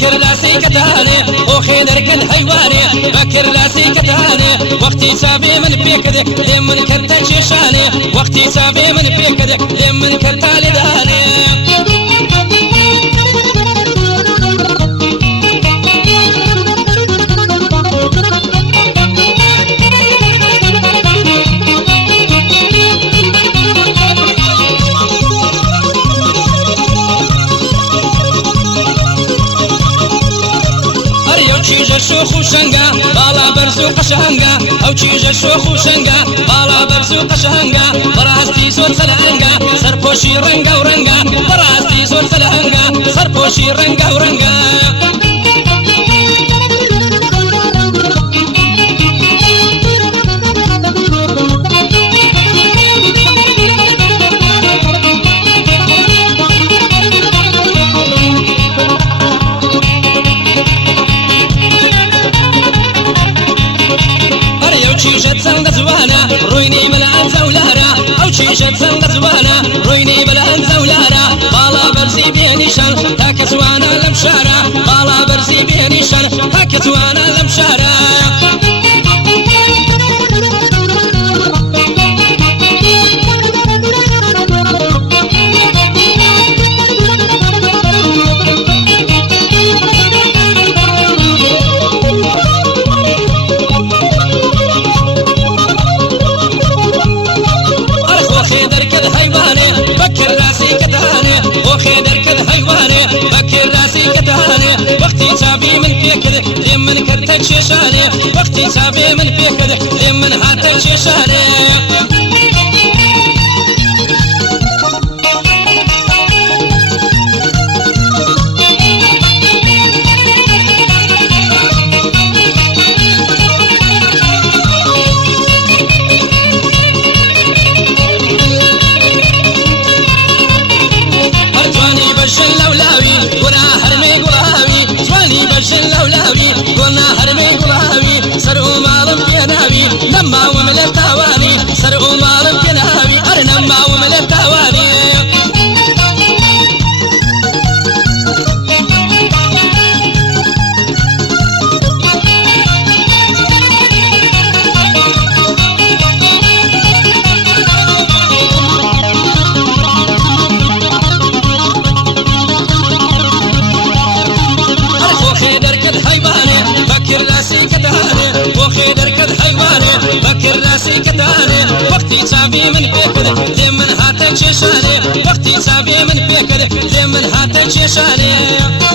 بكر راسي كتاني وخيدر كل حيواني بكر راسي كتاني وقتي سابي من بيكدك لمن كتاي شيشاني وقتي سابي من بيكدك لمن كتالي داني شوخ وشنقا بالا برزو قشنقا او تشيج شوخ وشنقا بالا برزو قشنقا براستي زود سلانقا سربوشي رنقا ورنقا براستي زود سلانقا سربوشي رنقا ورنقا تشيشت سنغ زوانا رويني ملان زولارا او تشيشت سنغ زوانا رويني ملان زولارا بالا برزي بيني شان تاك زوانا لمشارا بالا برزي بيني شان تاك زوانا لمشارا وقتي سابي من بيكده لمن كتاي شيشاني وقتي سابي من بيكده لمن هاتاي شيشاني اللولاوي قلنا هرمي قلاوي سرقوا مالم بيناوي لما ومل التواني سرقوا مالم بيناوي أرنما ومل التواني وخيدر كد حيواني بكر راسي كتاني وقتي سابي من بيكدك لمن هاتك شيشاني وقتي سابي من بيكدك لمن هاتك شيشاني